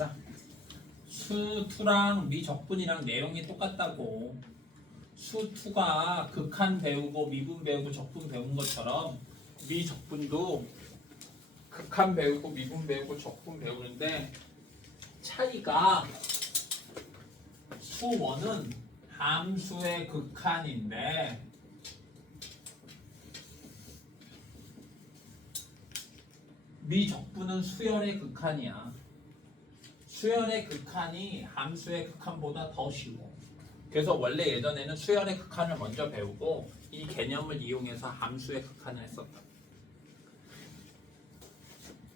자, 수2랑 미적분이랑 내용이 똑같다고. 수2가 극한 배우고 미분 배우고 적분 배운 것처럼 미적분도 극한 배우고 미분 배우고 적분 배우는데 차이가 수1은 함수의 극한인데 미적분은 수열의 극한이야. 수열의 극한이 함수의 극한보다 더 쉬워. 그래서 원래 예전에는 수열의 극한을 먼저 배우고 이 개념을 이용해서 함수의 극한을 했었다.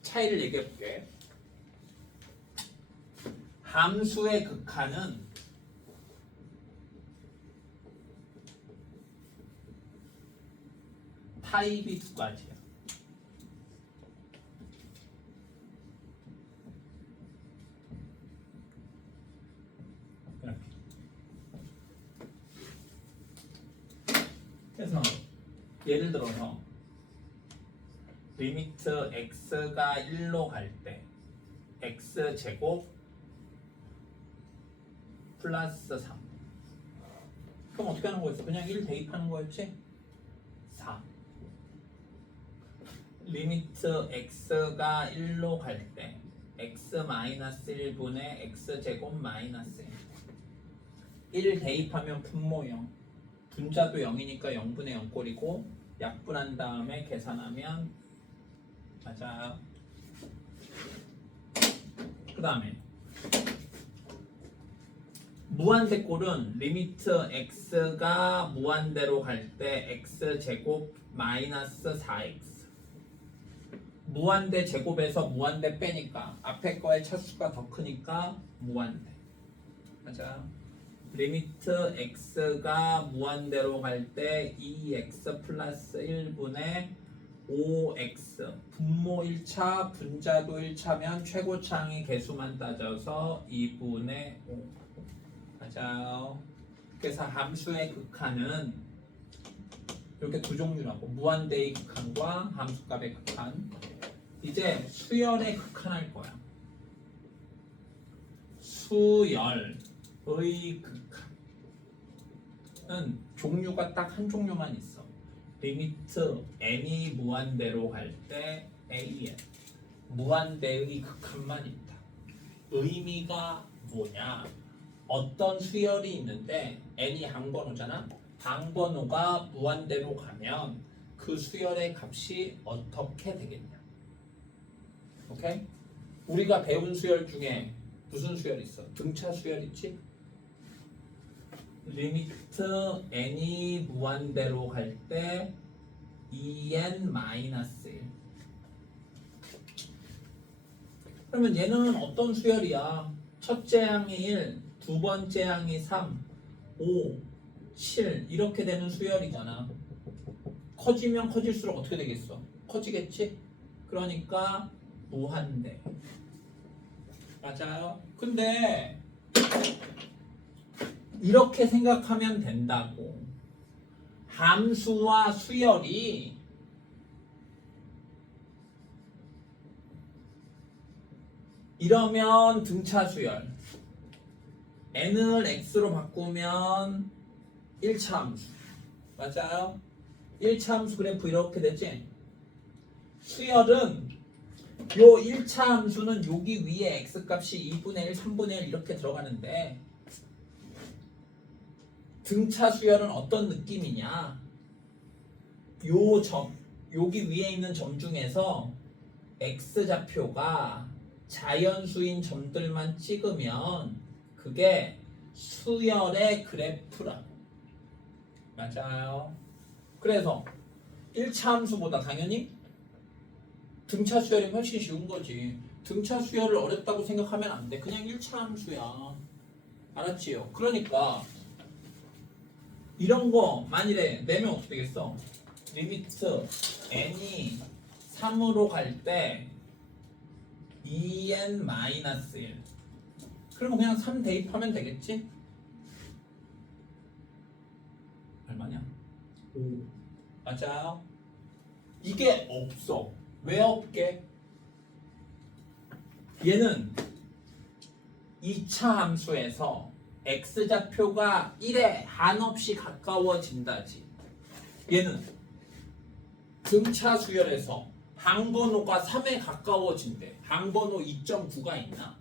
차이를 얘기해 볼게. 함수의 극한은 타입이 두 가지야. 이렇게. 그래서 예를 들어서 리미트 x가 1로 갈 때 x제곱 플러스 3. 그럼 어떻게 하는 거였어? 그냥 1 대입하는 거였지? 4. 리미트 x가 1로 갈 때 x-1분의 x제곱 마이너스 1 대입하면 분모 0. 분자도 0이니까 0분의 0꼴이고 약분한 다음에 계산하면 맞아요. 그 다음에 무한대꼴은 리미트 x가 무한대로 갈 때 x제곱 마이너스 4x. 무한대 제곱에서 무한대 빼니까 앞에 거의 차수가 더 크니까 무한대. 맞아요. 리미트 x가 무한대로 갈 때 2x 플러스 1분의 5x. 분모 1차, 분자도 1차면 최고차항의 개수만 따져서 2분의 5. 맞아요. 그래서 함수의 극한은 이렇게 두 종류라고. 무한대의 극한과 함수값의 극한. 이제 수열의 극한 할 거야. 수열의 극한은 종류가 딱 한 종류만 있어. 리미트 n이 무한대로 갈 때 an. 무한대의 극한만 있다. 의미가 뭐냐? 어떤 수열이 있는데 n이 항번호잖아. 항번호가 무한대로 가면 그 수열의 값이 어떻게 되겠냐? 오케이? 우리가 배운 수열 중에 무슨 수열 있어? 등차 수열 있지? 리미트 n이 무한대로 갈 때 2n-1. 그러면 얘는 어떤 수열이야? 첫째 항이 1, 두 번째 항이 3, 5, 7 이렇게 되는 수열이잖아. 커지면 커질수록 어떻게 되겠어? 커지겠지? 그러니까 무한대. 맞아요? 근데 이렇게 생각하면 된다고. 함수와 수열이 이러면 등차 수열. n을 x로 바꾸면 1차 함수. 맞아요? 1차 함수 그래프 이렇게 되지? 수열은 요 1차 함수는 여기 위에 x값이 2분의 1, 3분의 1 이렇게 들어가는데 등차 수열은 어떤 느낌이냐? 요 점, 여기 위에 있는 점 중에서 x좌표가 자연수인 점들만 찍으면 그게 수열의 그래프라고. 맞아요. 그래서 1차 함수보다 당연히 등차 수열이 훨씬 쉬운 거지. 등차 수열을 어렵다고 생각하면 안 돼. 그냥 1차 함수야. 알았지요? 그러니까 이런 거 만일에 내면 어떻게 되겠어? 리미트 n이 3으로 갈 때 2n-1. 그러면 그냥 3 대입하면 되겠지? 얼마냐? 5. 맞아요? 이게 없어. 왜 없게? 얘는 2차 함수에서 x좌표가 1에 한없이 가까워진다지. 얘는 등차 수열에서 항번호가 3에 가까워진대. 항번호 2.9가 있나?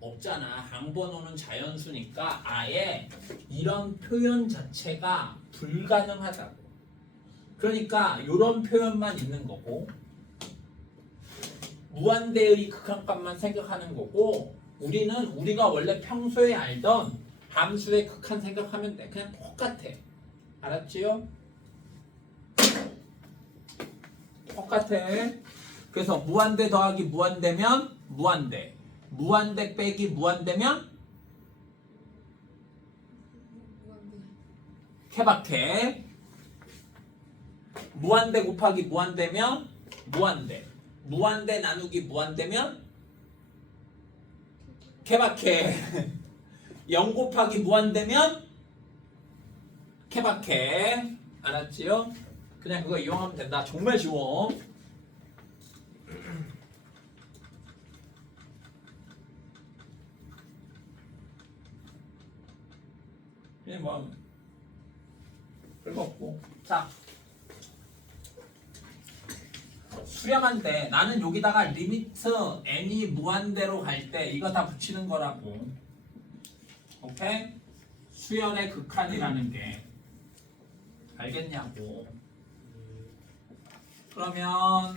없잖아. 항번호는 자연수니까 아예 이런 표현 자체가 불가능하다고. 그러니까 이런 표현만 있는 거고 무한대의 극한값만 생각하는 거고 우리는 우리가 원래 평소에 알던 함수의 극한 생각하면 돼. 그냥 똑같아. 알았지요? 똑같아. 그래서 무한대 더하기 무한대면 무한대. 무한대 빼기 무한대면 케바케. 무한대 곱하기 무한대면 무한대. 무한대 나누기 무한대면 케바케. 0 곱하기 무한대면 케바케. 알았지요? 그냥 그거 이용하면 된다. 정말 쉬워. 그냥 뭐 별거 없고. 자, 수렴할 때 나는 여기다가 리미트 n이 무한대로 갈 때 이거 다 붙이는 거라고. 오케이? 수열의 극한이라는 게 알겠냐고. 그러면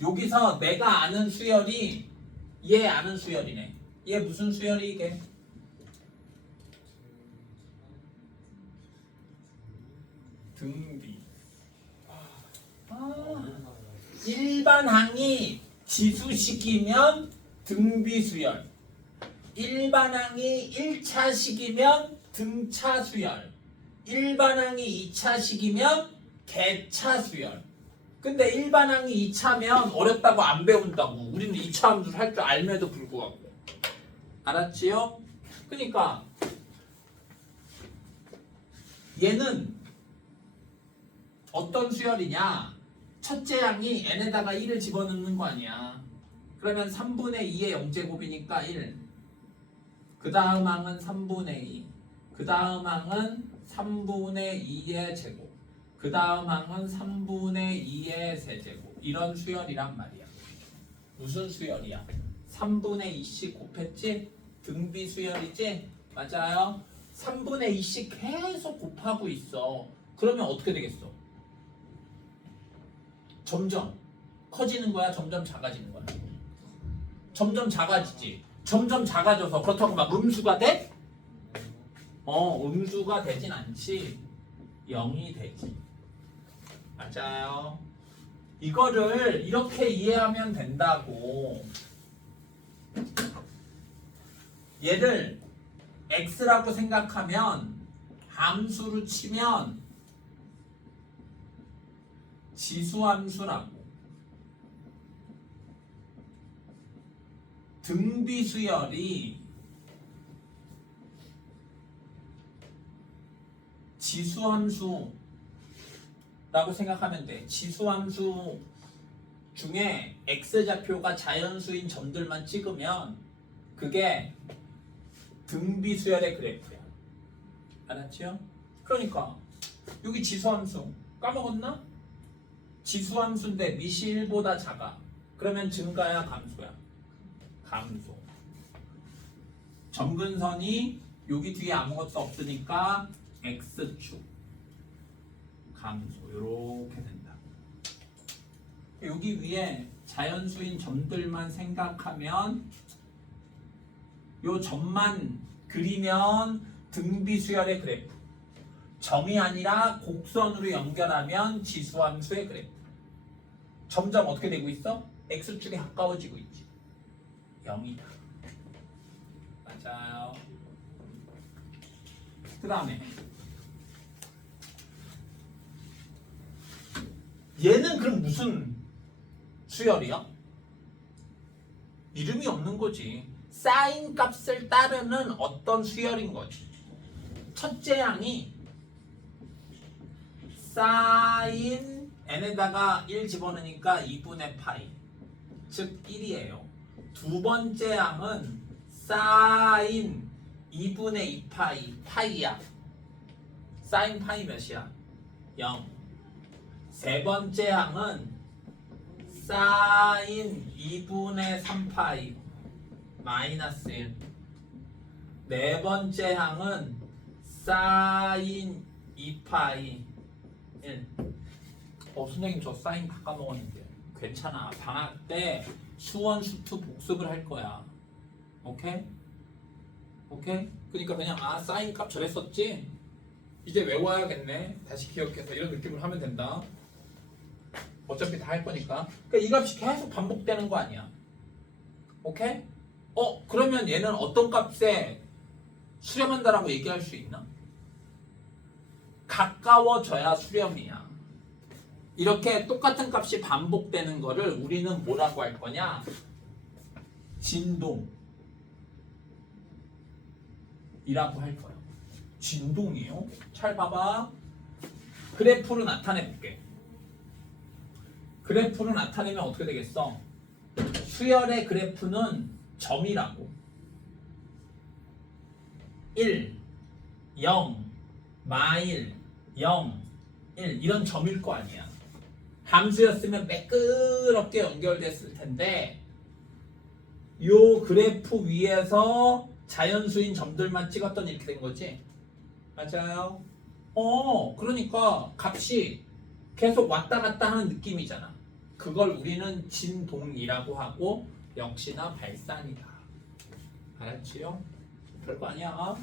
여기서 내가 아는 수열이 얘 아는 수열이네. 얘 무슨 수열이 이게? 등비. 일반항이 지수식이면 등비수열, 일반항이 1차식이면 등차수열, 일반항이 2차식이면 개차수열. 근데 일반항이 2차면 어렵다고 안 배운다고. 우리는 2차 함수를 할 줄 알면도 불구하고. 알았지요? 그러니까 얘는 어떤 수열이냐? 첫째 항이 n에다가 1을 집어넣는 거 아니야. 그러면 3분의 2의 0제곱이니까 1. 그 다음 항은 3분의 2. 그 다음 항은 3분의 2의 제곱. 그 다음 항은 3분의 2의 세제곱. 이런 수열이란 말이야. 무슨 수열이야? 3분의 2씩 곱했지? 등비 수열이지? 맞아요? 3분의 2씩 계속 곱하고 있어. 그러면 어떻게 되겠어? 점점 커지는 거야? 점점 작아지는 거야? 점점 작아지지. 점점 작아져서 그렇다고 막 음수가 돼? 음수가 되진 않지. 0이 되지. 맞아요. 이거를 이렇게 이해하면 된다고. 얘를 x라고 생각하면 함수로 치면 지수함수라고. 등비수열이 지수함수라고 생각하면 돼. 지수함수 중에 x좌표가 자연수인 점들만 찍으면 그게 등비수열의 그래프야. 알았죠? 그러니까 여기 지수함수 까먹었나? 지수함수인데 미시 1보다 작아. 그러면 증가야 감소야? 감소. 점근선이 여기 뒤에 아무것도 없으니까 x축 감소. 이렇게 된다. 여기 위에 자연수인 점들만 생각하면 요 점만 그리면 등비수열의 그래프. 점이 아니라 곡선으로 연결하면 지수함수의 그래프. 점점 어떻게 되고 있어? x축에 가까워지고 있지. 0이다. 맞아요. 그 다음에 얘는 그럼 무슨 수열이야? 이름이 없는 거지. 사인 값을 따르는 어떤 수열인 거지. 첫째 항이 사인 n에다가 1 집어넣으니까 2분의 파이 즉 1이에요. 두 번째 항은 사인 2분의 2파이 파이야. 사인 파이 몇이야? 0. 세 번째 항은 사인 2분의 3파이 마이너스 1. 네 번째 항은 사인 2파이 1. 선생님 저 사인 다 까먹었는데. 괜찮아. 방학 때 수원 수투 복습을 할 거야. 오케이? 오케이? 그러니까 그냥 사인 값 저랬었지? 이제 외워야겠네. 다시 기억해서 이런 느낌으로 하면 된다. 어차피 다 할 거니까. 그러니까 이 값이 계속 반복되는 거 아니야. 오케이? 그러면 얘는 어떤 값에 수렴한다라고 얘기할 수 있나? 가까워져야 수렴이야. 이렇게 똑같은 값이 반복되는 거를 우리는 뭐라고 할 거냐? 진동 이라고 할 거야. 진동이요? 잘 봐봐. 그래프로 나타내 볼게. 그래프로 나타내면 어떻게 되겠어? 수열의 그래프는 점이라고. 1, 0, 마일, 0, 1 이런 점일 거 아니야. 함수였으면 매끄럽게 연결됐을 텐데 요 그래프 위에서 자연수인 점들만 찍었더니 이렇게 된 거지? 맞아요? 그러니까 값이 계속 왔다 갔다 하는 느낌이잖아. 그걸 우리는 진동이라고 하고 역시나 발산이다. 알았지요? 별거 아니야.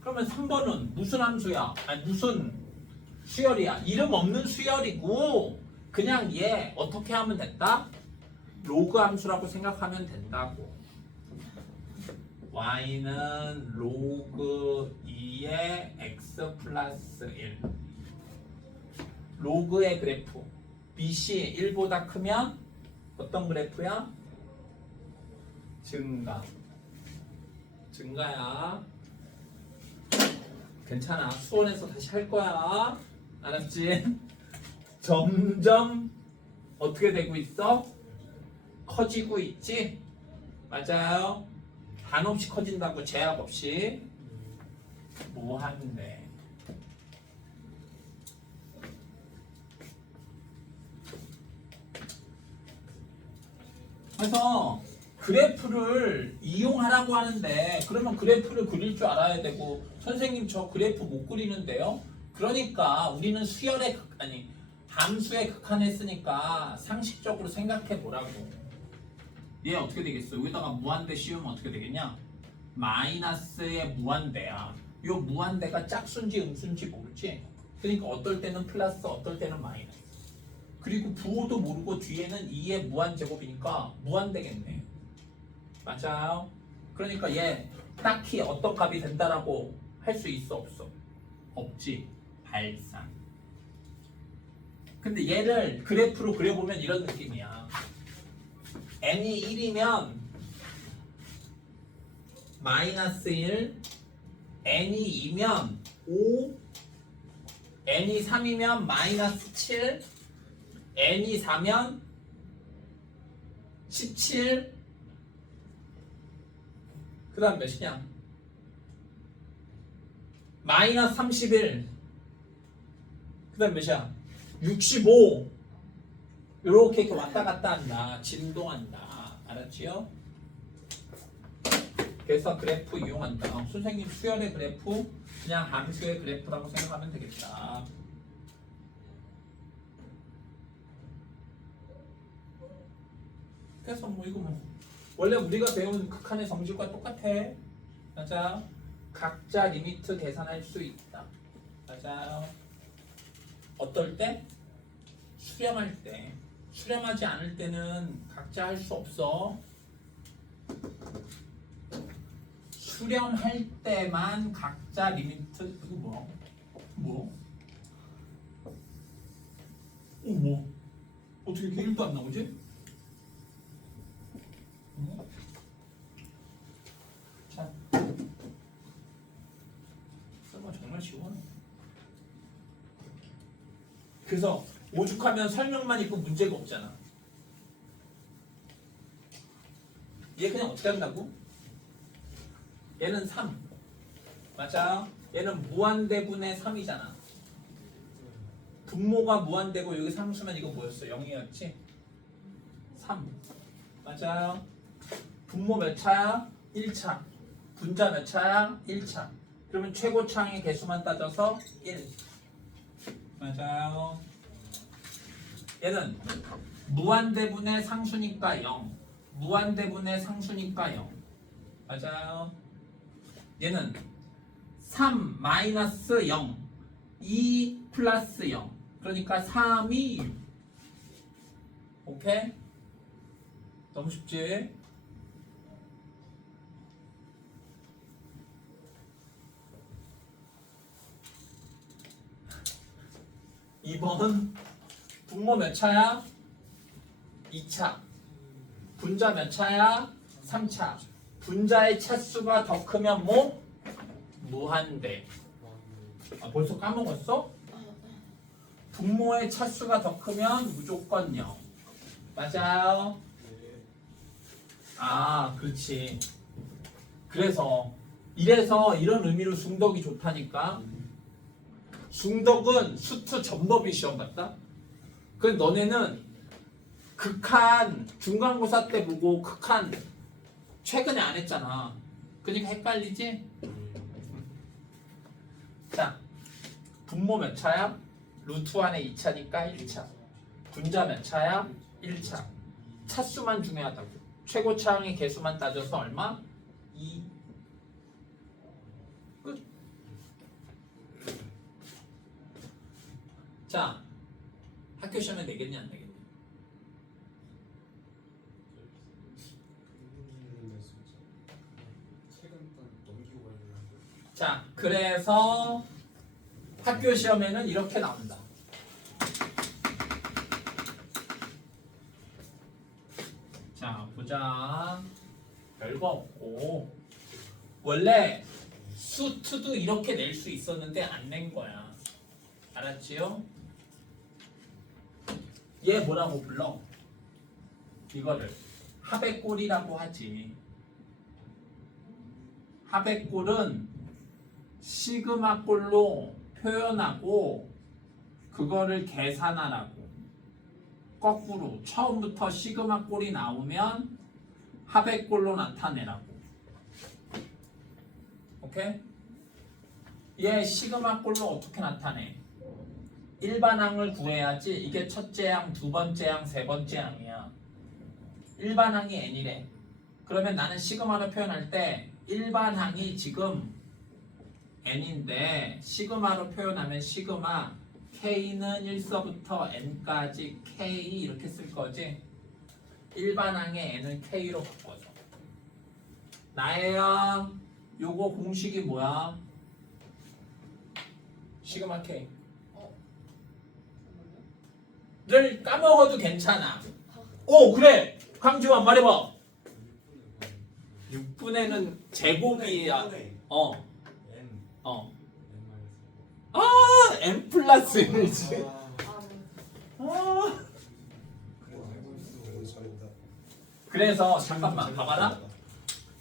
그러면 3번은 무슨 함수야? 아니 무슨 수열이야? 이름 없는 수열이고 그냥 얘 어떻게 하면 된다? 로그 함수라고 생각하면 된다고. y는 로그 2의 x 플러스 1. 로그의 그래프 BC 1보다 크면 어떤 그래프야? 증가야. 괜찮아. 수원에서 다시 할 거야. 알았지? 점점 어떻게 되고 있어? 커지고 있지? 맞아요. 한없이 커진다고 제약 없이. 뭐 하는데? 그래서 그래프를 이용하라고 하는데 그러면 그래프를 그릴 줄 알아야 되고 선생님 저 그래프 못 그리는데요? 그러니까 우리는 함수에 극한했으니까 상식적으로 생각해 보라고. 얘 어떻게 되겠어? 여기다가 무한대 씌우면 어떻게 되겠냐? 마이너스의 무한대야. 요 무한대가 짝수인지 음수인지 모르지? 그러니까 어떨 때는 플러스 어떨 때는 마이너스. 그리고 부호도 모르고 뒤에는 2의 무한제곱이니까 무한대겠네. 맞아요? 그러니까 얘 딱히 어떤 값이 된다라고 할 수 있어 없어? 없지. 발산. 근데 얘를 그래프로 그려보면 이런 느낌이야. n이 1이면 마이너스 1, n이 2면 5, n이 3이면 마이너스 7, n이 4면 17, 그 다음 몇이냐? 마이너스 31, 그 다음 몇이야? 65. 이렇게 왔다 갔다 한다. 진동한다. 알았지요? 그래서 그래프 이용한다. 선생님 수열의 그래프 그냥 함수의 그래프라고 생각하면 되겠다. 그래서 이거 원래 우리가 배운 극한의 성질과 똑같아. 맞아. 각자 리미트 계산할 수 있다. 맞아요. 어떨 때? 수렴할 때. 수렴하지 않을 때는 각자 할 수 없어. 수렴할 때만 각자 리미트. 이거 뭐야? 뭐? 뭐? 어떻게 이렇게 1도 안 나오지? 자, 설마 정말 쉬워. 그래서 오죽하면 설명만 있고 문제가 없잖아. 얘 그냥 어떻게 한다고? 얘는 3 맞아. 얘는 무한대분의 3이잖아. 분모가 무한대고 여기 상수면 이거 뭐였어? 0이었지? 3 맞아요. 분모 몇 차야? 1차. 분자 몇 차야? 1차. 그러면 최고차항의 개수만 따져서 1 맞아요. 얘는 무한대분의 상수니까 0 무한대분의 상수니까 0 맞아요. 얘는 3 마이너스 0 2 플러스 0 그러니까 3이 6 오케이? 너무 쉽지? 이번 분모 몇 차야? 2차. 분자 몇 차야? 3차. 분자의 차수가 더 크면 뭐? 무한대. 아, 벌써 까먹었어? 분모의 차수가 더 크면 무조건 0. 맞아요? 아, 그렇지. 그래서 이래서 이런 의미로 숭덕이 좋다니까. 숭덕은 수투 전법이 시험 같다. 그 너네는 극한 중간고사 때 보고 극한 최근에 안 했잖아. 그러니까 헷갈리지? 자, 분모 몇 차야? 루트 안에 2차니까 1차. 분자 몇 차야? 1차. 차수만 중요하다고. 최고차항의 개수만 따져서 얼마? 2. 끝. 자, 학교 시험에 내겠니 안 내겠니? 자, 그래서 학교 시험에는 이렇게 나온다. 자, 보자. 별거 없고 원래 수투도 이렇게 낼 수 있었는데 안 낸 거야. 알았지요? 얘 뭐라고 불러? 이거를 하백골이라고 하지. 하백골은 시그마골로 표현하고 그거를 계산하라고. 거꾸로 처음부터 시그마골이 나오면 하백골로 나타내라고. 오케이? 얘 시그마골로 어떻게 나타내? 일반항을 구해야지. 이게 첫째 항, 두 번째 항, 세 번째 항이야. 일반항이 n이래. 그러면 나는 시그마로 표현할 때 일반항이 지금 n인데 시그마로 표현하면 시그마 k는 1서부터 n까지 k 이렇게 쓸 거지. 일반항의 n을 k로 바꿔줘. 나예요. 요거 공식이 뭐야? 시그마 k. 를 까먹어도 괜찮아. 오, 그래. 강지원 말해봐. 6분의는 제곱이야. 아, n 플러스 1이지. 그래서 잠깐만 봐봐라.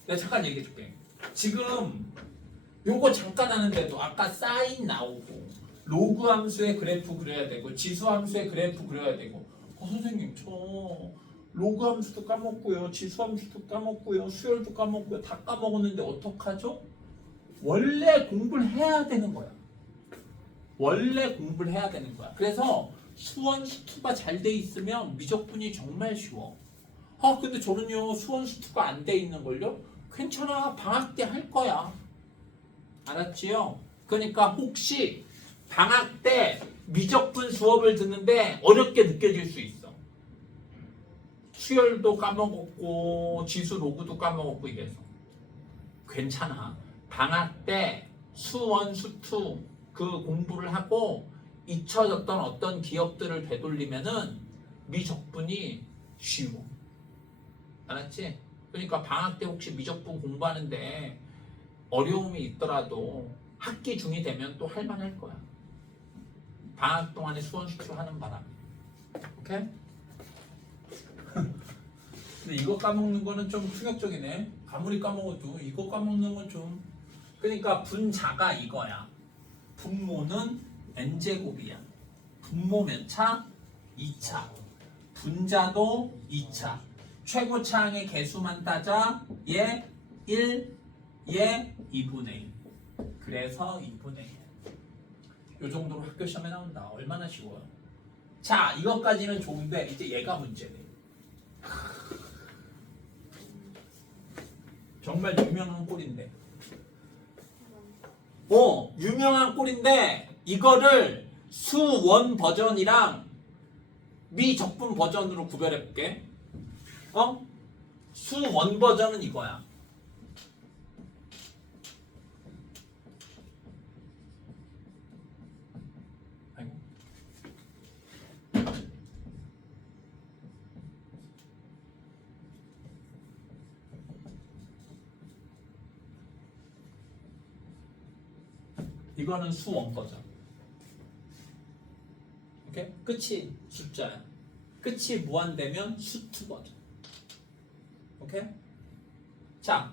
내가 잠깐 얘기해줄게. 지금 요거 잠깐 하는데도 아까 사인 나오고 로그 함수의 그래프 그려야 되고 지수 함수의 그래프 그려야 되고 선생님 저 로그 함수도 까먹고요 지수 함수도 까먹고요 수열도 까먹고요 다 까먹었는데 어떡하죠? 원래 공부를 해야 되는 거야. 원래 공부를 해야 되는 거야. 그래서 수원 수투가 잘 돼 있으면 미적분이 정말 쉬워. 아 근데 저는요 수원 수투가 안 돼 있는걸요? 괜찮아. 방학 때 할 거야. 알았지요? 그러니까 혹시 방학 때 미적분 수업을 듣는데 어렵게 느껴질 수 있어. 수열도 까먹었고 지수 로그도 까먹었고 이래서 괜찮아. 방학 때 수원 수투 그 공부를 하고 잊혀졌던 어떤 기억들을 되돌리면은 미적분이 쉬워. 알았지? 그러니까 방학 때 혹시 미적분 공부하는데 어려움이 있더라도 학기 중이 되면 또 할만할 거야. 방학 동안에 수원 수투 하는 바람에. 오케이? 근데 이거 까먹는 거는 좀 충격적이네. 아무리 까먹어도 이거 까먹는 건 좀. 그러니까 분자가 이거야. 분모는 n제곱이야. 분모 몇 차? 2차. 분자도 2차. 최고차항의 개수만 따자. 얘 1, 얘 2분의 1. 그래서 2분의 1. 요 정도로 학교 시험에 나온다. 얼마나 쉬워요. 자, 이것까지는 좋은데 이제 얘가 문제네. 정말 유명한 꼴인데. 유명한 꼴인데 이거를 수원 버전이랑 미적분 버전으로 구별해 볼게. 수원 버전은 이거야. 아이고. 이거는 수원 버전. 오케이? 끝이 숫자야. 끝이 무한되면 수투 버전. 오케이? 자,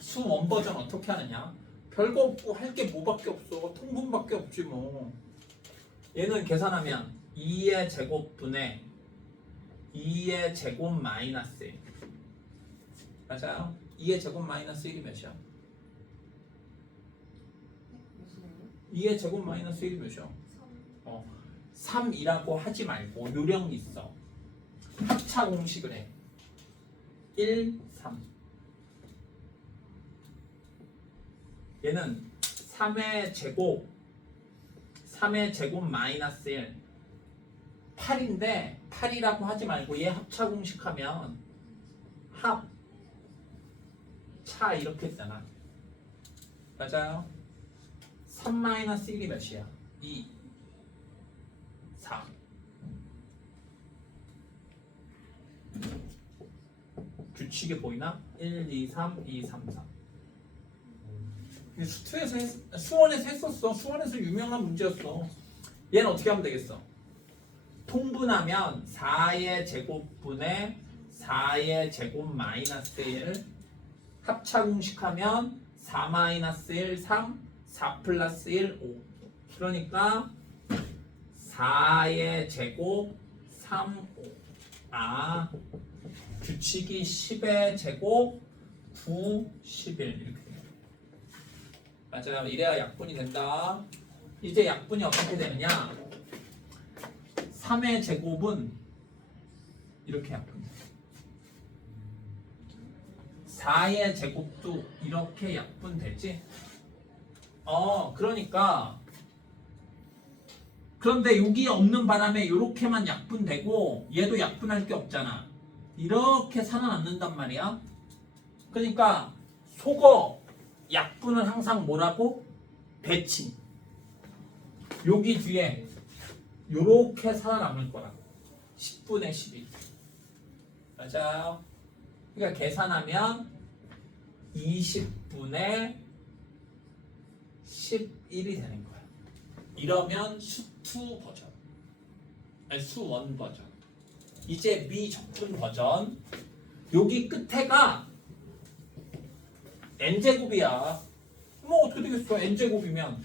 수원 버전 어떻게 하느냐? 별거 없고 할 게 뭐밖에 없어. 통분밖에 없지 뭐. 얘는 계산하면 2의 제곱분의 2의 제곱 마이너스 1. 맞아요? 2의 제곱 마이너스 1이 몇이야? 2의 제곱 마이너스 1이 몇이야? 3이라고 하지 말고 요령이 있어. 합차 공식을 해. 1, 3. 얘는 3의 제곱 마이너스 1. 8인데 8이라고 하지 말고 얘 합차 공식하면 합차 이렇게 했잖아. 맞아요? 3 마이너스 1이 몇이야? 2, 4. 규칙이 보이나? 1, 2, 3, 2, 3, 4. 수원에서 했었어. 수원에서 유명한 문제였어. 얘는 어떻게 하면 되겠어? 통분하면 4의 제곱분의 4의 제곱 마이너스 1. 합차 공식하면 4 마이너스 1, 3, 4 플러스 1, 5. 그러니까 4의 제곱 3, 5. 규칙이 10의 제곱 9, 11 이렇게 돼요. 맞아요. 이래야 약분이 된다. 이제 약분이 어떻게 되느냐? 3의 제곱은 이렇게 약분돼. 4의 제곱도 이렇게 약분되지? 그러니까 그런데 여기 없는 바람에 이렇게만 약분되고 얘도 약분할 게 없잖아. 이렇게 살아남는단 말이야. 그러니까 속어 약분은 항상 뭐라고? 배치. 여기 뒤에 이렇게 살아남을 거라고. 10분의 12. 맞아요. 그러니까 계산하면 20분의 11이 되는 거야. 이러면 수2 버전. 아니 수1 버전. 이제 미적분 버전. 여기 끝에가 n제곱이야. 뭐 어떻게 되겠어? n제곱이면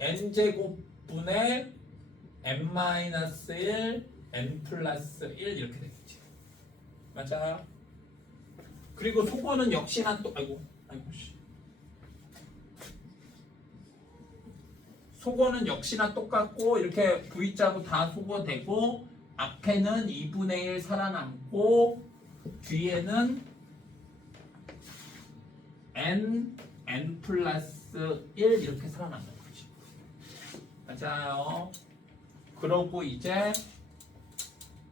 n제곱분의 n-1 n 플러스 1 이렇게 되겠지. 맞아요? 그리고 속어는 역시나 또 아이고 씨. 속어는 역시나 똑같고 이렇게 V자도 다 속어되고 앞에는 2분의 1 살아남고 뒤에는 n 플러스 1 이렇게 살아남는 거지. 맞아요. 그러고 이제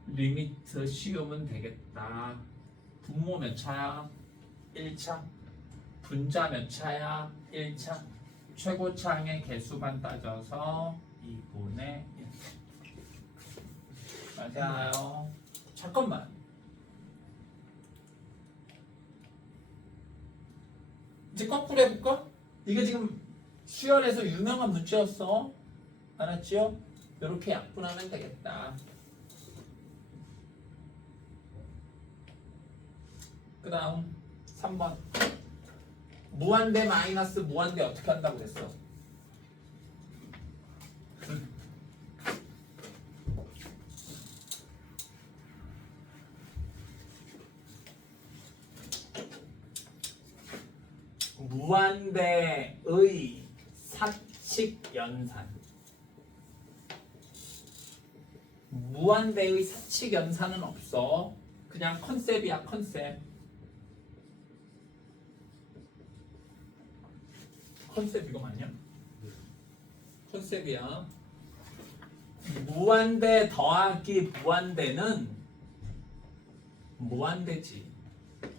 리미트 씌우면 되겠다. 분모 몇 차야? 1차. 분자 몇 차야? 1차. 최고차항의 개수만 따져서 2분의 1. 맞아요. 잠깐만. 이제 거꾸로 해볼까? 이게 지금 수열에서 유명한 문제였어. 알았지요? 이렇게 약분하면 되겠다. 그 다음 3번. 무한대 마이너스 무한대 어떻게 한다고 그랬어? 무한대의 사칙 연산. 무한대의 사칙 연산은 없어. 그냥 컨셉이야, 컨셉. 컨셉 이거 맞냐? 컨셉이야. 무한대 더하기 무한대는 무한대지.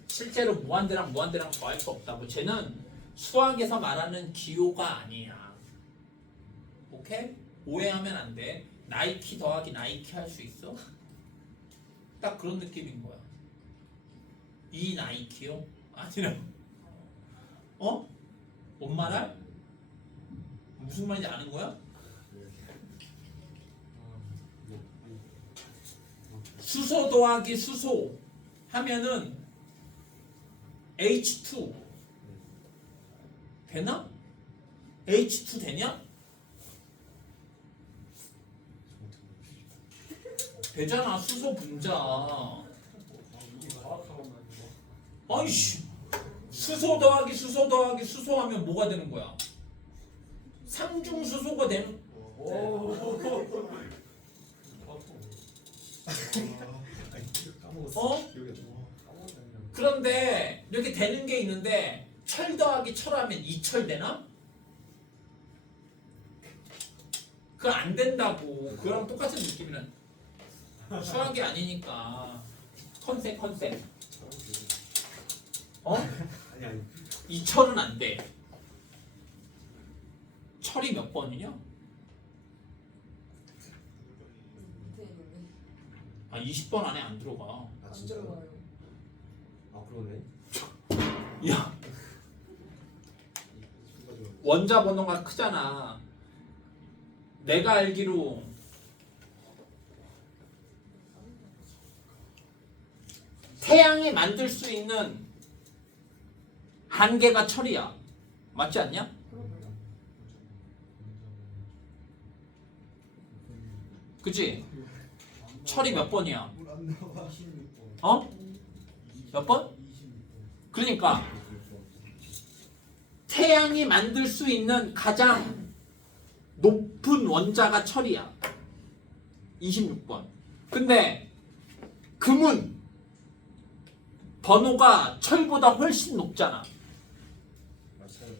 실제로 무한대랑 무한대랑 더할 수 없다고. 쟤는 수학에서 말하는 기호가 아니야. 오케이? 오해하면 안 돼. 나이키 더하기 나이키 할 수 있어? 딱 그런 느낌인 거야. 이 나이키요? 아니라 어? 뭔 말할? 무슨 말인지 아는 거야? 수소 더하기 수소 하면은 H2 되나? H2 되냐? 되잖아. 수소 분자. 아이씨, 수소 더하기 수소 더하기 수소 하면 뭐가 되는 거야? 삼중수소가 되는. 어? 그런데 이렇게 되는 게 있는데 철 더하기 철 하면 이철 되나? 그거 안 된다고. 그거랑 똑같은 느낌이란. 수학이 아니니까. 컨셉. 어? 아니. 이철은 안 돼. 철이 몇 번이냐? 아, 20번 안에 안 들어가. 아 진짜요? 아 그러네. 야, 원자 번호가 크잖아. 내가 알기로 태양이 만들 수 있는 한계가 철이야. 맞지 않냐? 그치? 철이 몇 번이야? 어? 몇 번? 그러니까 태양이 만들 수 있는 가장 높은 원자가 철이야. 26번. 근데 금은 번호가 철보다 훨씬 높잖아. 맞아요.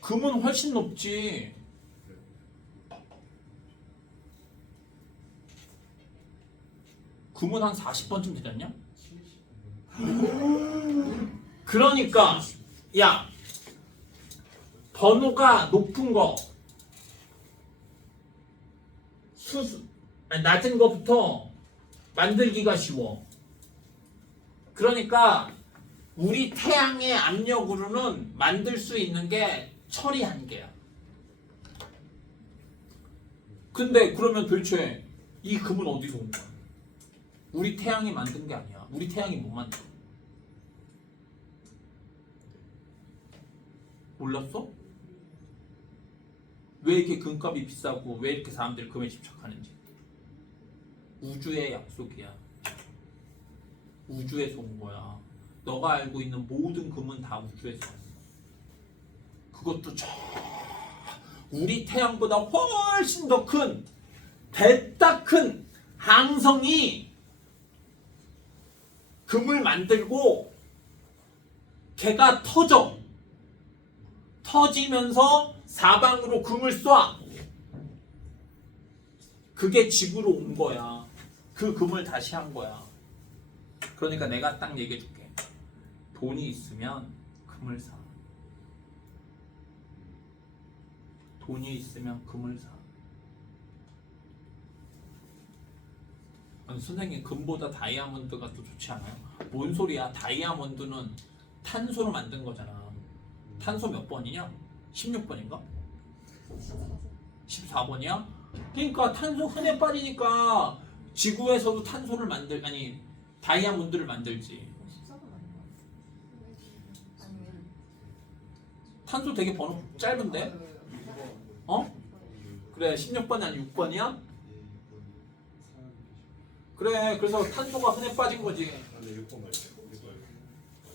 금은 훨씬 높지. 금은 한 40번쯤 되지 않냐? 그러니까 야, 번호가 높은 거 아니, 낮은 거부터 만들기가 쉬워. 그러니까 우리 태양의 압력으로는 만들 수 있는 게 철이 한계야. 근데 그러면 도대체 이 금은 어디서 온 거야? 우리 태양이 만든 게 아니야. 우리 태양이 못 만들어. 몰랐어? 왜 이렇게 금값이 비싸고 왜 이렇게 사람들이 금에 집착하는지. 우주의 약속이야. 우주에서 온 거야. 너가 알고 있는 모든 금은 다 우주에서 왔어. 그것도 우리 태양보다 훨씬 더 큰, 배따 큰 항성이 금을 만들고 걔가 터지면서 사방으로 금을 쏴. 그게 지구로 온 거야. 그 금을 다시 한 거야. 그러니까 내가 딱 얘기해 줄게. 돈이 있으면 금을 사. 돈이 있으면 금을 사. 아니, 선생님, 금보다 다이아몬드가 더 좋지 않아요? 뭔 소리야? 다이아몬드는 탄소로 만든 거잖아. 탄소 몇 번이냐? 16번인가? 14번이야? 그러니까 탄소 흔해 빠지니까 지구에서도 탄소를 다이아몬드를 만들지. 14번 아니야? 탄소 되게 번호 짧은데? 어? 그래 16번이 아니 6번이야? 그래 그래서 탄소가 흔해 빠진 거지. 근데 6번 말이야.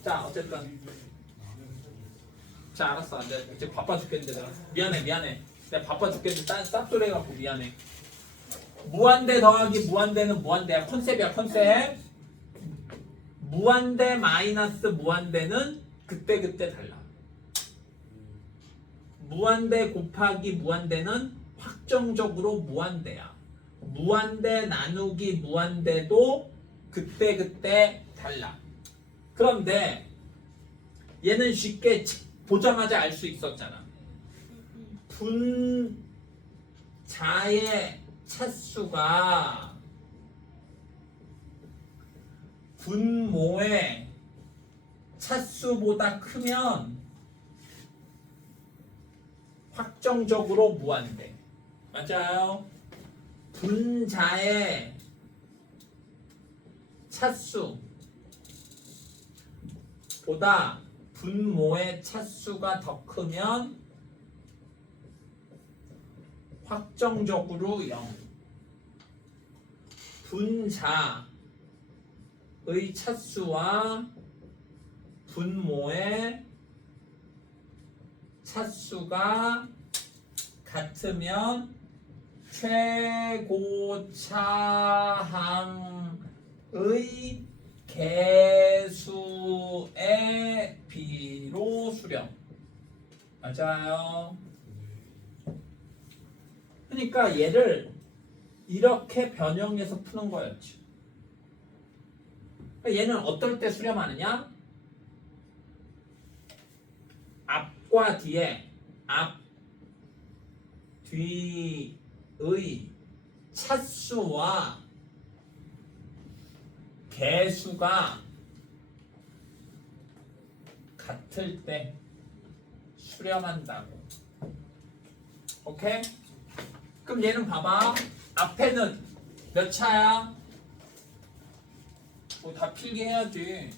자 어쨌든 자 알았어 안돼 이제 바빠 죽겠는데 내가 미안해 내가 바빠 죽겠는데 쌉소리 해갖고 미안해. 무한대 더하기 무한대는 무한대야. 컨셉이야 컨셉. 무한대 마이너스 무한대는 그때 달라. 무한대 곱하기 무한대는 확정적으로 무한대야. 무한대 나누기 무한대도 그때 달라. 그런데 얘는 쉽게 보자마자 알 수 있었잖아. 분자의 차수가 분모의 차수보다 크면 확정적으로 무한대. 맞아요. 분자의 차수보다 분모의 차수가 더 크면 확정적으로 0. 분자의 차수와 분모의 차수가 같으면 최고차함의 개수의 비로 수렴. 맞아요. 그러니까 얘를 이렇게 변형해서 푸는 거였지. 얘는 어떨 때 수렴하느냐? 앞과 뒤에 앞 뒤의 차수와 개수가 같을 때 수렴한다고. 오케이? 그럼 얘는 봐봐. 앞에는 몇 차야? 뭐 다 필기해야지.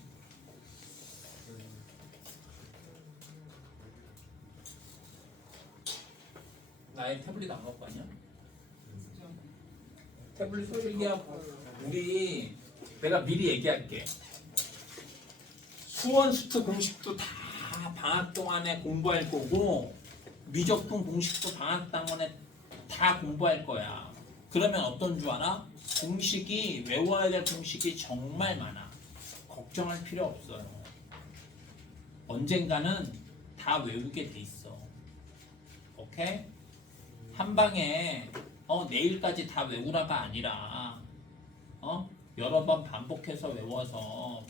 나의 태블릿 안 갖고 왔냐? 태블릿 필기하고 우리 내가 미리 얘기할게. 수원 수투 공식도 다 방학 동안에 공부할 거고 미적분 공식도 방학 동안에 다 공부할 거야. 그러면 어떤 줄 알아? 공식이 외워야 될 공식이 정말 많아. 걱정할 필요 없어요. 언젠가는 다 외우게 돼 있어. 오케이? 한 방에 내일까지 다 외우라가 아니라 여러 번 반복해서 외워서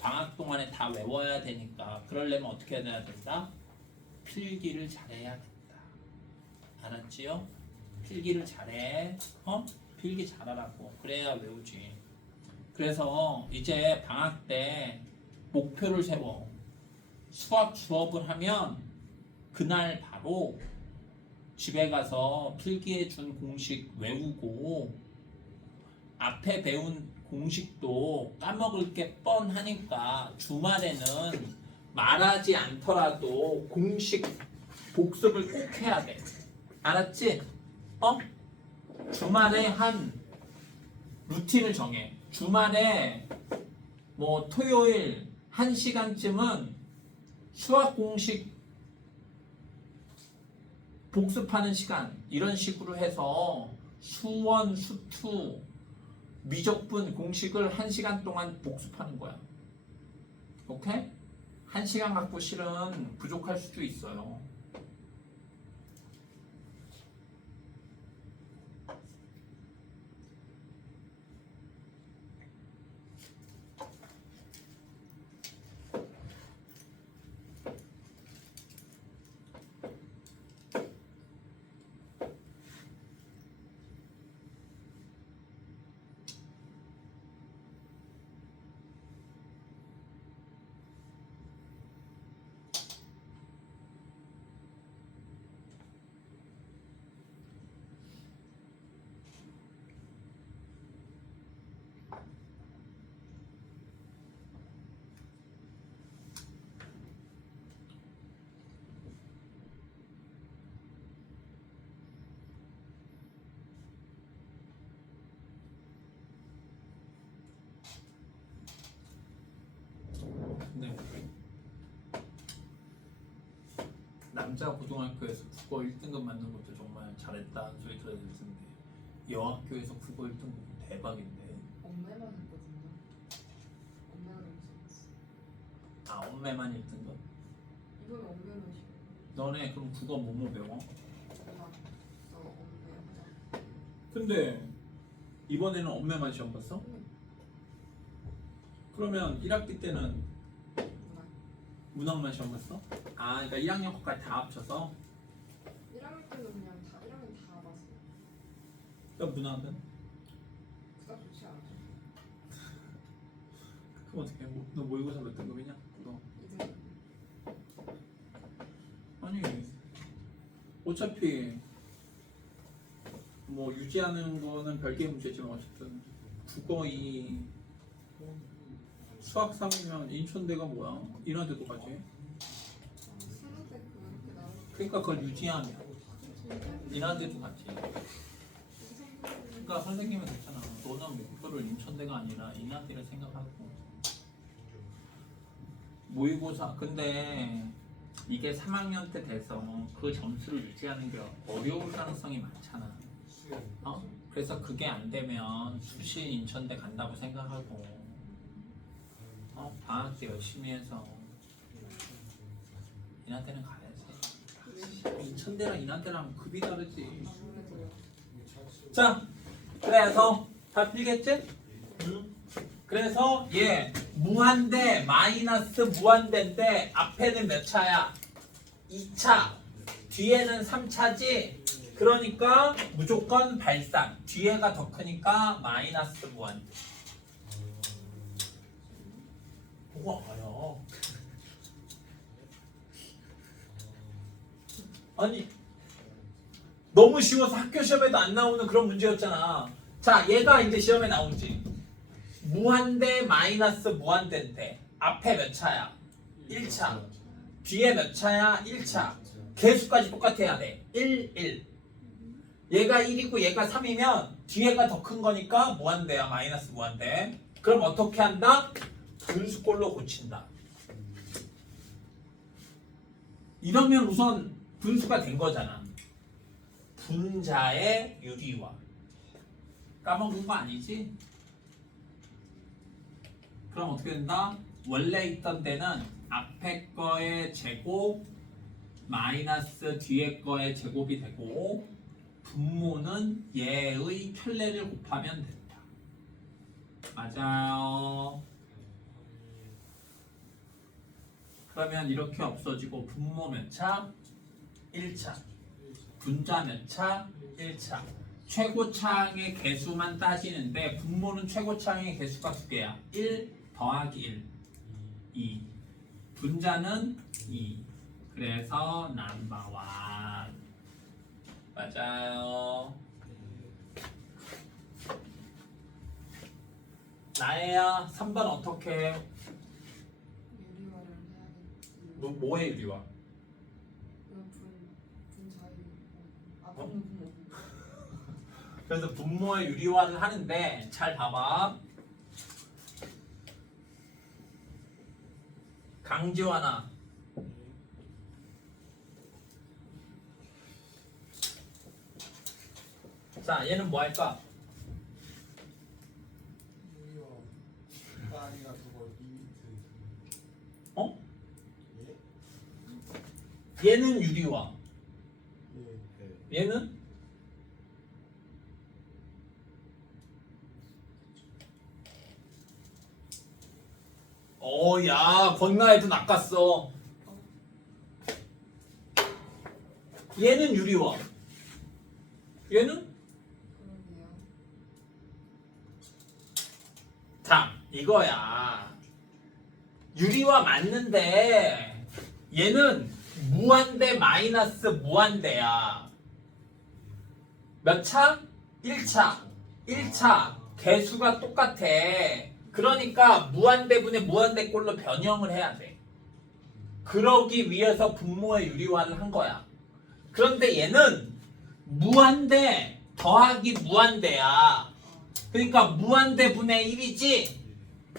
방학 동안에 다 외워야 되니까 그러려면 어떻게 해야 된다? 필기를 잘해야겠다. 알았지요? 필기를 잘해. 필기 잘하라고. 그래야 외우지. 그래서 이제 방학 때 목표를 세워. 수학 수업을 하면 그날 바로 집에 가서 필기해 준 공식 외우고 앞에 배운 공식도 까먹을 게 뻔하니까 주말에는 말하지 않더라도 공식 복습을 꼭 해야 돼. 알았지? 주말에 한 루틴을 정해. 주말에 뭐 토요일 1시간쯤은 수학 공식 복습하는 시간 이런 식으로 해서 수원, 수투, 미적분 공식을 1시간 동안 복습하는 거야. 오케이? 1시간 갖고 실은 부족할 수도 있어요. 남자 고등학교에서 국어 1등급 맞는 것도 정말 잘했다는 소리 들어야 될 텐데 여학교에서 국어 1등급 대박인데. 엄매만 했거든요. 엄매가 너무 재밌어. 아 엄매만 1등급? 이번에 엄매만 시켜. 너네 그럼 국어 뭐뭐 배워? 엄마, 너 엄매 하자. 근데 이번에는 엄매만 시험 봤어? 그러면 1학기 때는 문학. 문학만 시험 봤어? 아 그러니까 1학년 것까지 다 합쳐서? 1학년 때는 그냥 다 1학년 다 봤어. 그러니까 문학은? 그닥 좋지 않아. 그럼 어떻게 해? 너 모의고사 몇 등급이냐? 너 이제 아니 어차피 뭐 유지하는 거는 별개의 문제지만 어쨌든 국어 2 수학 3이면 인천대가 뭐야? 인하대도 가지. 수능 때 그렇게 나올 그러니까 그걸 유지하면 인하대도 가지. 그러니까 선생님은 그랬잖아. 너는 목표를 인천대가 아니라 인하대를 생각하고 모의고사. 근데 이게 3학년 때 돼서 그 점수를 유지하는 게 어려울 가능성이 많잖아. 어? 그래서 그게 안 되면 수시 인천대 간다고 생각하고 방학 때 열심히 해서 인하대는 가야지. 인천대랑 인하대랑 급이 다르지. 아무래도 자, 그래서 다 풀겠지? 그래서 얘 무한대 마이너스 무한대인데 앞에는 몇 차야? 2차. 뒤에는 3차지. 그러니까 무조건 발산. 뒤에가 더 크니까 마이너스 무한대. 뭐가 가요? 아니 너무 쉬워서 학교 시험에도 안 나오는 그런 문제였잖아. 자, 얘가 이제 시험에 나오지. 무한대 마이너스 무한대인데 앞에 몇 차야? 1차. 뒤에 몇 차야? 1차. 개수까지 똑같아야 돼. 1, 1. 얘가 1이고 얘가 3이면 뒤에가 더 큰 거니까 무한대야. 마이너스 무한대. 그럼 어떻게 한다? 분수꼴로 고친다. 이러면 우선 분수가 된 거잖아. 분자의 유리화. 까먹은 거 아니지? 그럼 어떻게 된다? 원래 있던 데는 앞에 거의 제곱 마이너스 뒤에 거의 제곱이 되고 분모는 얘의 편례를 곱하면 된다. 맞아요. 그러면 이렇게 없어지고 분모 몇 차? 1차. 분자 몇 차? 1차. 최고차항의 개수만 따지는데 분모는 최고차항의 개수가 두 개야. 1 더하기 1. 2. 분자는 2. 그래서 넘버원. 맞아요. 나혜야 3번 어떻게 해? 유리화를 해야겠지. 너 뭐해 유리화? 이건 분자유. 아, 어? 분모. 그래서 분모의 유리화를 하는데 잘 봐봐. 강지환아. 자, 얘는 뭐 할까? 딸이가 그걸 이미트. 어? 예? 얘는 유리화. 예. 얘는? 야, 건강에도 낚았어. 얘는 유리화. 얘는? 그러게요. 자, 이거야. 유리화 맞는데 얘는 무한대 마이너스 무한대야. 몇 차? 1차. 1차. 개수가 똑같아. 그러니까 무한대분의 무한대꼴로 변형을 해야 돼. 그러기 위해서 분모의 유리화를 한 거야. 그런데 얘는 무한대 더하기 무한대야. 그러니까 무한대분의 1이지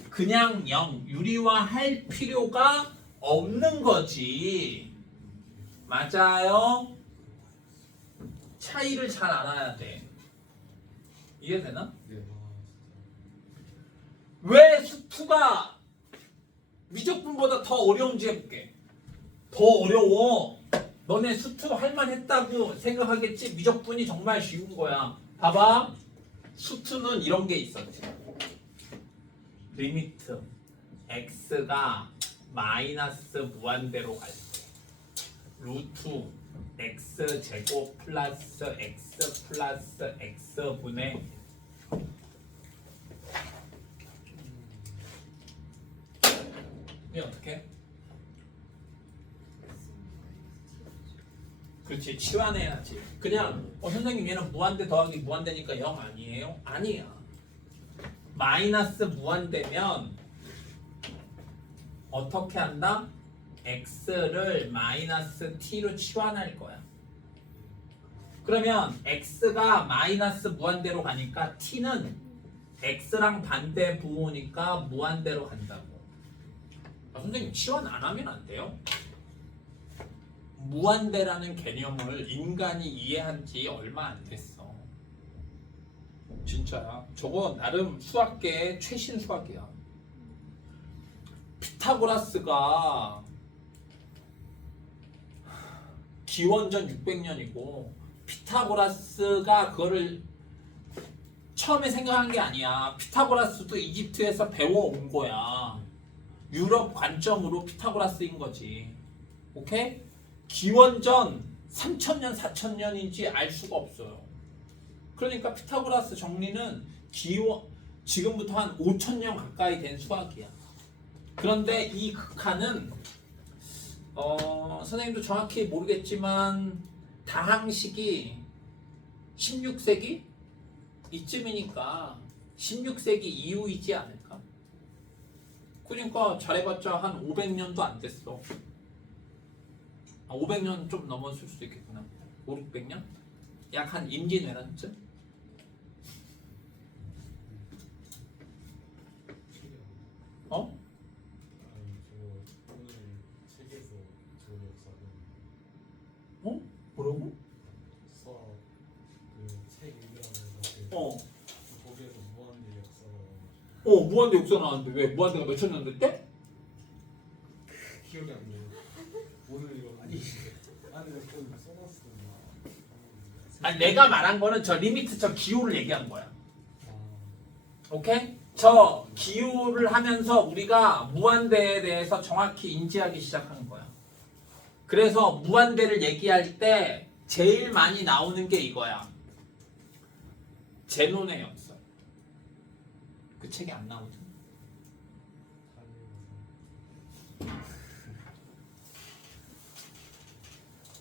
그냥 0 유리화 할 필요가 없는 거지. 맞아요? 차이를 잘 알아야 돼. 이해되나? 네. 왜 수투가 미적분보다 더 어려운지 해볼게. 더 어려워. 너네 수투 할만했다고 생각하겠지? 미적분이 정말 쉬운 거야. 봐봐. 수투는 이런 게 있었지. 리미트 x가 마이너스 무한대로 갈 때 루트 x 제곱 플러스 x 플러스 x분의 이게 어떻게? 그렇지, 치환해야지. 그냥 선생님 얘는 무한대 더하기 무한대니까 0 아니에요? 아니야. 마이너스 무한대면 어떻게 한다? x를 마이너스 t로 치환할 거야. 그러면 x가 마이너스 무한대로 가니까 t는 x랑 반대 부호니까 무한대로 간다고. 선생님 치환 안 하면 안 돼요? 무한대라는 개념을 인간이 이해한 지 얼마 안 됐어. 진짜야. 저거 나름 수학계의 최신 수학이야. 피타고라스가 기원전 600년이고 피타고라스가 그거를 처음에 생각한 게 아니야. 피타고라스도 이집트에서 배워온 거야. 유럽 관점으로 피타고라스인 거지. 오케이? 기원전 3000년, 4000년인지 알 수가 없어요. 그러니까 피타고라스 정리는 지금부터 한 5000년 가까이 된 수학이야. 그런데 이 극한은 선생님도 정확히 모르겠지만 다항식이 16세기? 이쯤이니까 16세기 이후이지 않을까? 그러니까 잘해봤자 한 500년도 안 됐어. 500년 좀 넘었을 수도 있겠구나. 5, 600년? 약 한 임진왜란쯤? 어? 아니 저 오늘 책에서 저 역사는 어? 뭐라고? 수학 그책 읽으면서 어. 거기에서 무한대 역사가 나와가지고 무한대 역사 나왔는데 왜? 무한대가 몇천 년 됐대? 기억이 안 나요. 오늘 이거 아니 내가 좀 써놨어. 아니 내가 말한 거는 저 리미트 저 기호를 얘기한 거야. 아, 오케이? 저 기호를 하면서 우리가 무한대에 대해서 정확히 인지하기 시작한 거야. 그래서 무한대를 얘기할 때 제일 많이 나오는 게 이거야. 제논의 역사. 그 책에 안 나오죠.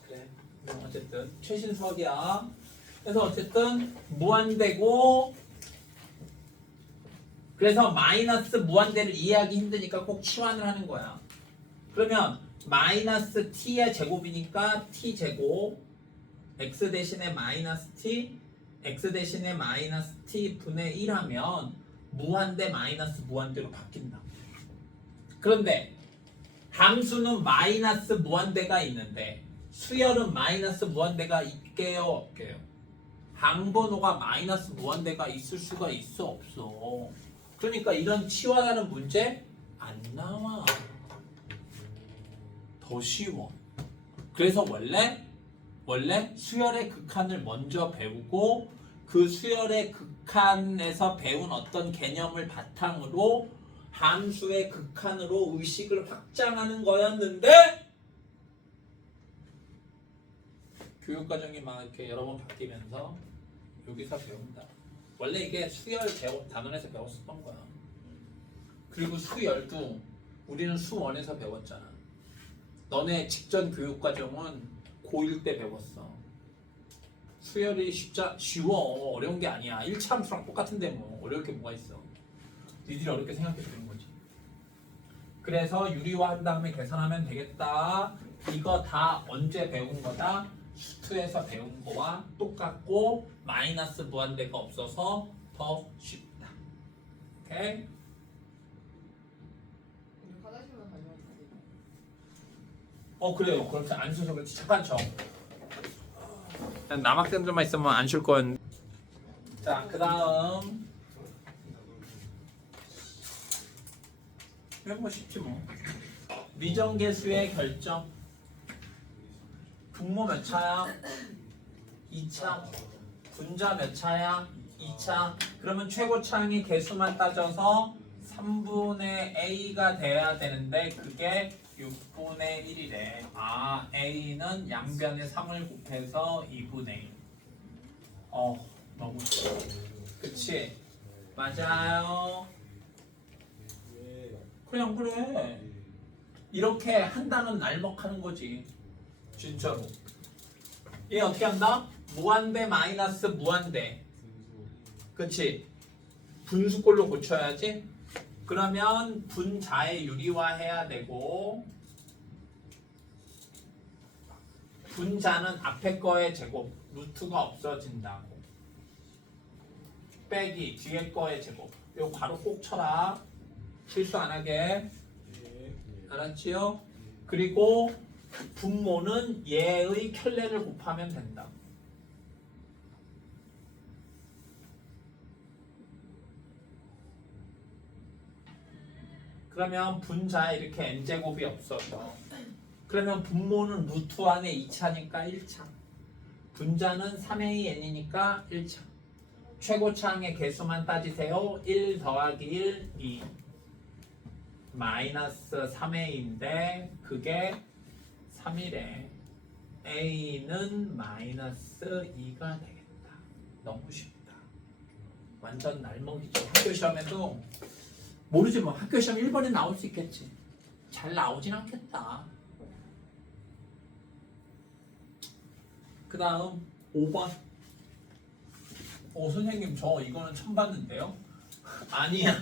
그래. 어쨌든 최신 수학이야. 그래서 어쨌든 무한대고 그래서 마이너스 무한대를 이해하기 힘드니까 꼭 치환을 하는 거야. 그러면 마이너스 t의 제곱이니까 t 제곱 x 대신에 마이너스 t x 대신에 마이너스 t 분의 1 하면 무한대 마이너스 무한대로 바뀐다. 그런데 함수는 마이너스 무한대가 있는데 수열은 마이너스 무한대가 있게요 없게요? 항번호가 마이너스 무한대가 있을 수가 있어 없어? 그러니까 이런 치환하는 문제 안 나와. 더 쉬워. 그래서 원래 수열의 극한을 먼저 배우고 그 수열의 극한에서 배운 어떤 개념을 바탕으로 함수의 극한으로 의식을 확장하는 거였는데 교육과정이 막 이렇게 여러 번 바뀌면서 여기서 배운다. 원래 이게 수열 단원에서 배웠었던 거야. 그리고 수열도 우리는 수원에서 배웠잖아. 너네 직전 교육과정은 고1 때 배웠어. 수열이 쉬워. 어려운 게 아니야. 1차 함수랑 똑같은데 뭐 어려울 게 뭐가 있어. 니들이 어렵게 생각해 주는 거지. 그래서 유리화한 다음에 계산하면 되겠다. 이거 다 언제 배운 거다? 수투에서 배운 거와 똑같고 마이너스 무한대가 없어서 더 쉽다. 오케이? 우리 화장실만 가려면 돼. 그래요. 그렇게 안 써서 그렇지. 착한 척. 남학생들만 있으면 안 쉴 거였는데. 자, 그 다음. 이건 뭐 쉽지 뭐. 미정계수의 결정. 분모 몇 차야? 2차. 분자 몇 차야? 2차. 그러면 최고차항의 개수만 따져서 3분의 a가 돼야 되는데 그게 6분의 1이래. 아, a는 양변에 3을 곱해서 2분의 1. 너무 쉬워. 그치? 맞아요. 그냥 그래. 이렇게 한다는 날먹하는 거지. 진짜로. 얘 어떻게 한다? 무한대 마이너스 무한대. 그치? 분수꼴로 고쳐야지. 그러면 분자의 유리화해야 되고 분자는 앞에 거의 제곱 루트가 없어진다고. 빼기 뒤에 거의 제곱. 이거 바로 꼭 쳐라. 실수 안 하게. 알았지요? 그리고 분모는 얘의 켤레를 곱하면 된다. 그러면 분자에 이렇게 n제곱이 없어서 그러면 분모는 루트 안에 2차니까 1차. 분자는 3an이니까 1차. 최고차항의 개수만 따지세요. 1 더하기 1, 2. 마이너스 3a인데 그게 3이래. a는 마이너스 2가 되겠다. 너무 쉽다. 완전 날먹이죠. 학교 시험에도 모르지 뭐. 학교 시험 1번에 나올 수 있겠지. 잘 나오진 않겠다. 그 다음 5번. 선생님 저 이거는 처음 봤는데요. 아니야.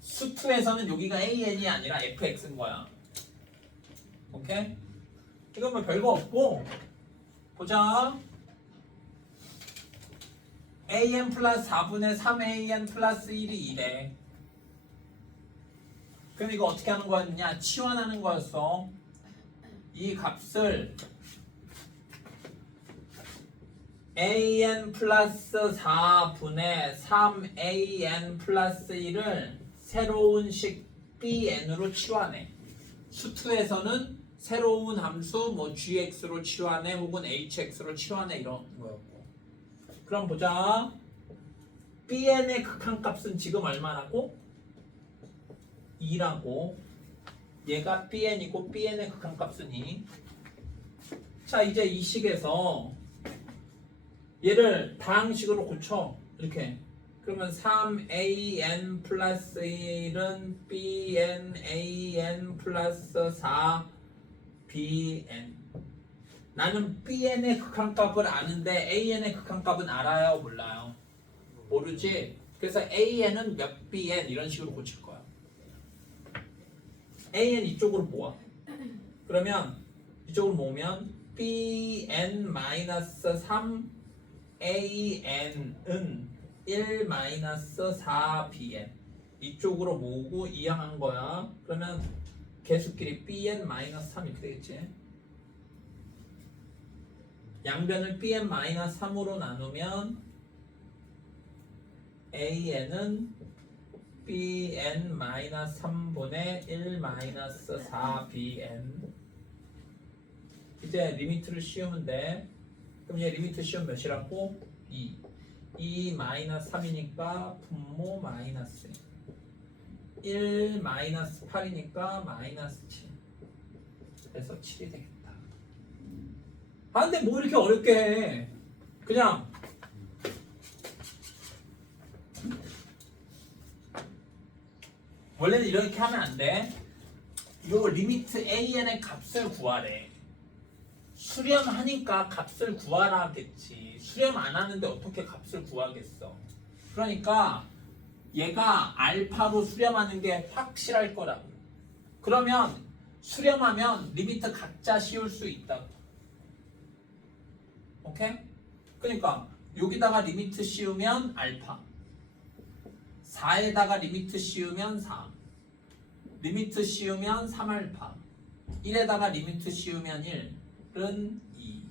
수투에서는 여기가 an이 아니라 fx인 거야. 오케이? 이건 뭐 별거 없고 보자. an 플러스 4분의 3an 플러스 1이 2래. 그럼 이거 어떻게 하는 거였냐? 치환하는 거였어. 이 값을 an 플러스 4분의 3an 플러스 1을 새로운 식 bn으로 치환해. 수투에서는 새로운 함수 뭐 gx로 치환해 혹은 hx로 치환해 이런 거였고. 그럼 보자. bn의 극한값은 지금 얼마라고? 2라고. 얘가 bn이고 bn의 극한값은 2. 자, 이제 이 식에서 얘를 다항식으로 고쳐. 이렇게. 그러면 3an 플러스 1은 bn an 플러스 4bn. 나는 bn의 극한값을 아는데 an의 극한값은 알아요? 몰라요? 모르지? 그래서 an은 몇 bn 이런 식으로 고칠 거야. an 이쪽으로 모아. 그러면 이쪽으로 모으면 bn-3 an은 1-4bn 이쪽으로 모으고 이항한 거야. 그러면 개수끼리 bn-3 이렇게 되겠지. 양변을 bn-3으로 나누면 an은 bn-3분의 1-4bn. 이제 리미트를 씌우면 돼. 그럼 얘 리미트 씌우면 몇이라고? 2. 2-3이니까 분모 마이너스 1-8이니까 마이너스 7. 그래서 7이 되겠다. 아 근데 뭐 이렇게 어렵게 해. 그냥 원래는 이렇게 하면 안 돼. 요 리미트 an의 값을 구하래. 수렴하니까 값을 구하라 하겠지. 수렴 안 하는데 어떻게 값을 구하겠어. 그러니까 얘가 알파로 수렴하는 게 확실할 거라고. 그러면 수렴하면 리미트 각자 씌울 수 있다고. 오케이? 그러니까 여기다가 리미트 씌우면 알파, 4에다가 리미트 씌우면 4, 리미트 씌우면 3알파, 1에다가 리미트 씌우면 1은 2.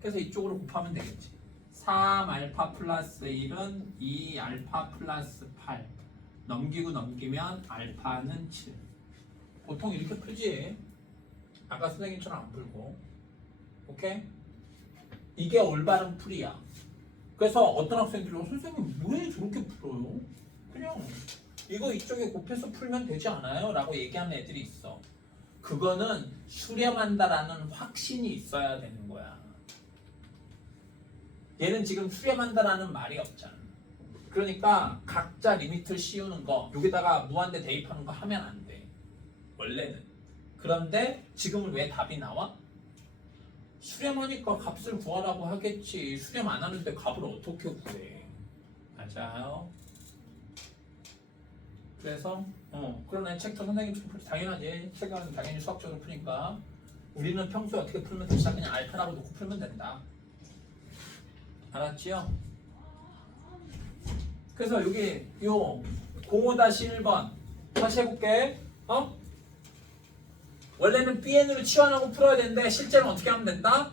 그래서 이쪽으로 곱하면 되겠지. 3알파 플러스 1은 2알파 플러스 8. 넘기고 넘기면 알파는 7. 보통 이렇게 풀지. 아까 선생님처럼 안 풀고. 오케이? 이게 올바른 풀이야. 그래서 어떤 학생들이 선생님 왜 저렇게 풀어요? 그냥 이거 이쪽에 곱해서 풀면 되지 않아요? 라고 얘기하는 애들이 있어. 그거는 수렴한다라는 확신이 있어야 되는 거야. 얘는 지금 수렴한다라는 말이 없잖아. 그러니까 각자 리미트를 씌우는 거, 여기다가 무한대 대입하는 거 하면 안 돼. 원래는. 그런데 지금은 왜 답이 나와? 수렴하니까 값을 구하라고 하겠지. 수렴 안 하는데 값을 어떻게 구해? 맞아요. 그래서 그러네. 챕터 선생님 풀 당연하지. 책은 당연히 수학적으로 푸니까. 우리는 평소에 어떻게 풀면 되지? 그냥 알파라고 놓고 풀면 된다. 알았지요? 그래서 여기 요 05-1번 다시 해볼게. 원래는 BN으로 치환하고 풀어야 되는데 실제로는 어떻게 하면 된다?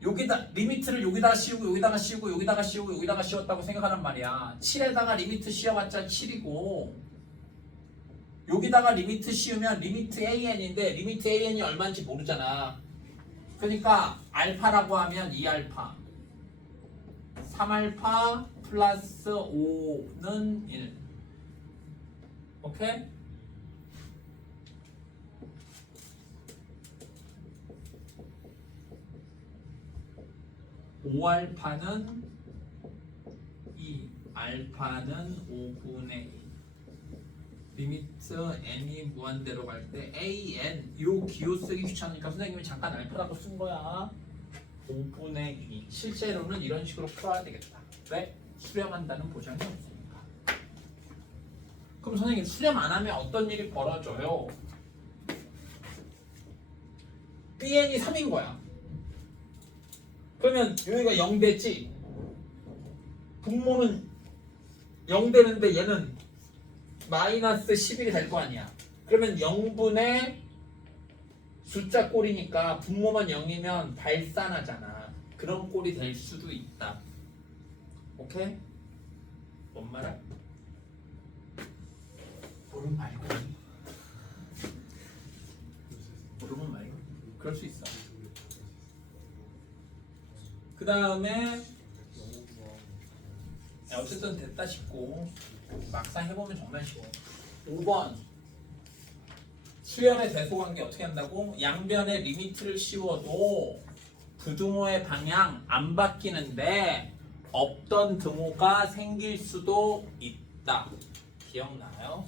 여기다 리미트를 여기다가 씌우고 여기다가 씌우고 여기다가 씌우고 여기다가 씌웠다고 생각하란 말이야. 7에다가 리미트 씌워봤자 7이고 여기다가 리미트 씌우면 리미트 AN인데 리미트 AN이 얼마인지 모르잖아. 그러니까 알파라고 하면 2알파 3알파 플러스 5는 1. 오케이? 오알파는 2, 알파는 5분의 2. 리미트 n이 무한대로 갈 때 an 요 기호 쓰기 귀찮으니까 선생님이 잠깐 알파라고 쓴 거야. 5분의 2. 실제로는 이런 식으로 풀어야 되겠다. 왜? 수렴한다는 보장이 없으니까. 그럼 선생님 수렴 안 하면 어떤 일이 벌어져요? bn이 3인 거야. 그러면 여기가 0 되지? 분모는 0 되는데 얘는 마이너스 11이 될 거 아니야. 그러면 0분의 숫자 꼴이니까 분모만 0이면 발산하잖아. 그런 꼴이 될 수도 있다. 오케이? 뭔 말이야? 모르면 말고. 모르면 말고. 그럴 수 있어. 그 다음에 어쨌든 됐다 싶고 막상 해보면 정말 쉬워. 5번 수렴의 대소관계 어떻게 한다고? 양변에 리미트를 씌워도 부등호의 방향 안 바뀌는데 없던 등호가 생길 수도 있다. 기억나요?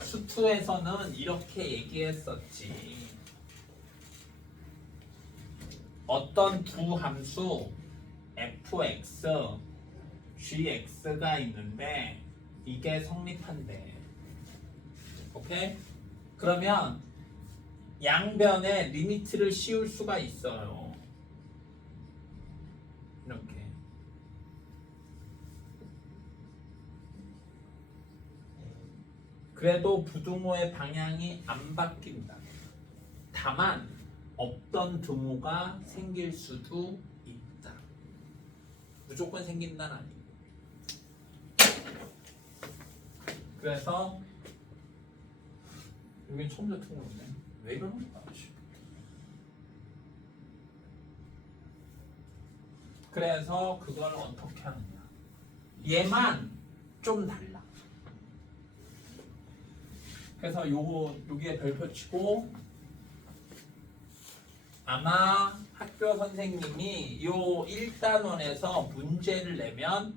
수투에서는 이렇게 얘기했었지. 어떤 두 함수 fx, gx가 있는데 이게 성립한대. 오케이? 그러면 양변에 리미트를 씌울 수가 있어요. 이렇게. 그래도 부등호의 방향이 안 바뀐다. 다만 없던 등호가 생길 수도 있다. 무조건 생긴다는 아니고. 그래서 여기 처음부터 틀렸네. 왜 이러는 거야? 그래서 그걸 어떻게 하느냐. 얘만 좀 달라. 그래서 여기에 별표 치고 아마 학교 선생님이 요 1단원에서 문제를 내면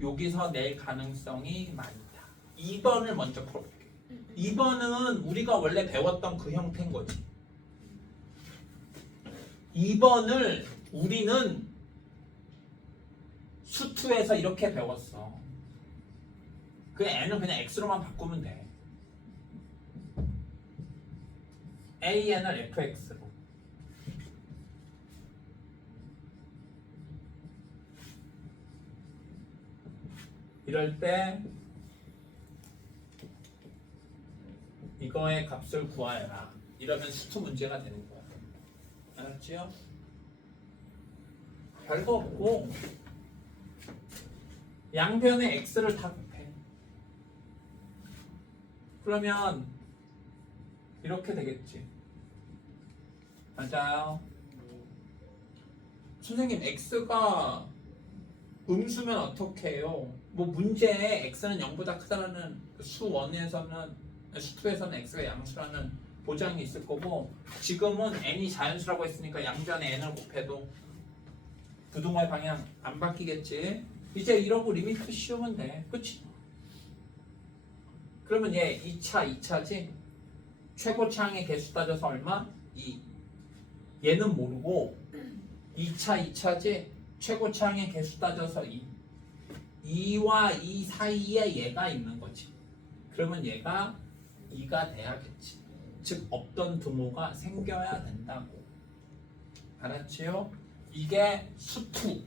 여기서 낼 가능성이 많다. 2번을 먼저 풀어볼게. 2번은 우리가 원래 배웠던 그 형태인 거지. 2번을 우리는 수투에서 이렇게 배웠어. 그 n은 그냥 x로만 바꾸면 돼. an을 fx로. 이럴 때 이거의 값을 구하여라. 이러면 수투 문제가 되는 거야. 알았지요? 별거 없고 양변에 x를 다 곱해. 그러면 이렇게 되겠지. 맞아요. 선생님 x가 음수면 어떻게 해요? 뭐 문제에 x는 0보다 크다라는 수 1에서는 수 2에서는 x가 양수라는 보장이 있을 거고 지금은 n이 자연수라고 했으니까 양변에 n을 곱해도 부동호의 방향 안 바뀌겠지. 이제 이러고 리미트 씌우면 돼. 그치? 그러면 얘 2차지? 최고차항의 개수 따져서 얼마? 2. 얘는 모르고 2차지? 최고차항의 개수 따져서 2. 2와 2 사이에 얘가 있는 거지. 그러면 얘가 2가 돼야겠지. 즉 없던 등호가 생겨야 된다고. 알았지요? 이게 수투.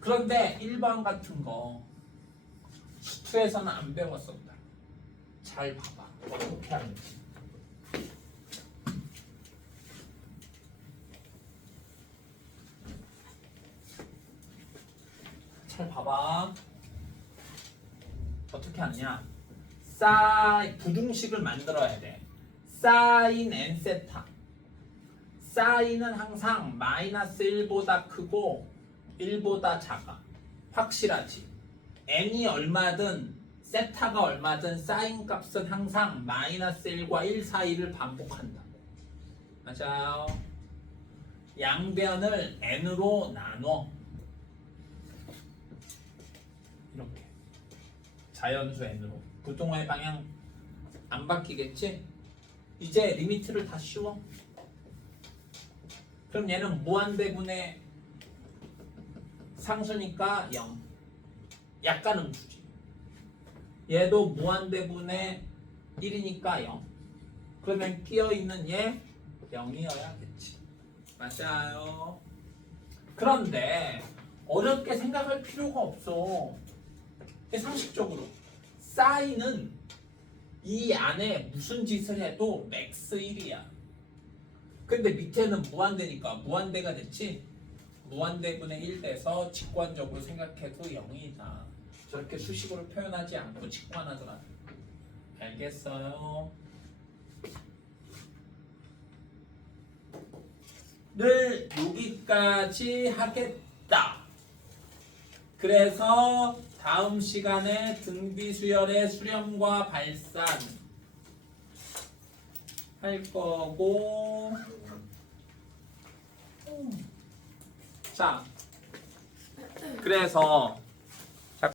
그런데 1번 같은 거 수투에서는 안 배웠었다. 잘 봐봐. 어떻게 하는지. 잘 봐봐. 어떻게 하느냐. 부등식을 만들어야 돼. 사인 n 세타. 사인은 항상 마이너스 1보다 크고 1보다 작아. 확실하지. n이 얼마든 세타가 얼마든 사인 값은 항상 마이너스 1과 1 사이를 반복한다고. 맞아요. 양변을 n으로 나눠. 이렇게. 자연수 n으로. 부동호의 방향 안 바뀌겠지? 이제 리미트를 다 씌워. 그럼 얘는 무한대분의 상수니까 0. 약간 음수지. 얘도 무한대분의 1이니까 0. 그러면 끼어있는 얘 0이어야겠지. 맞아요. 그런데 어렵게 생각할 필요가 없어. 상식적으로 사인은 이 안에 무슨 짓을 해도 맥스 1이야. 근데 밑에는 무한대니까 무한대가 됐지? 무한대분의 1 돼서 직관적으로 생각해도 0이다. 저렇게 수식으로 표현하지 않고 직관하더라. 알겠어요? 를 여기까지 하겠다. 그래서 다음 시간에 등비수열의 수렴과 발산 할 거고, 자, 그래서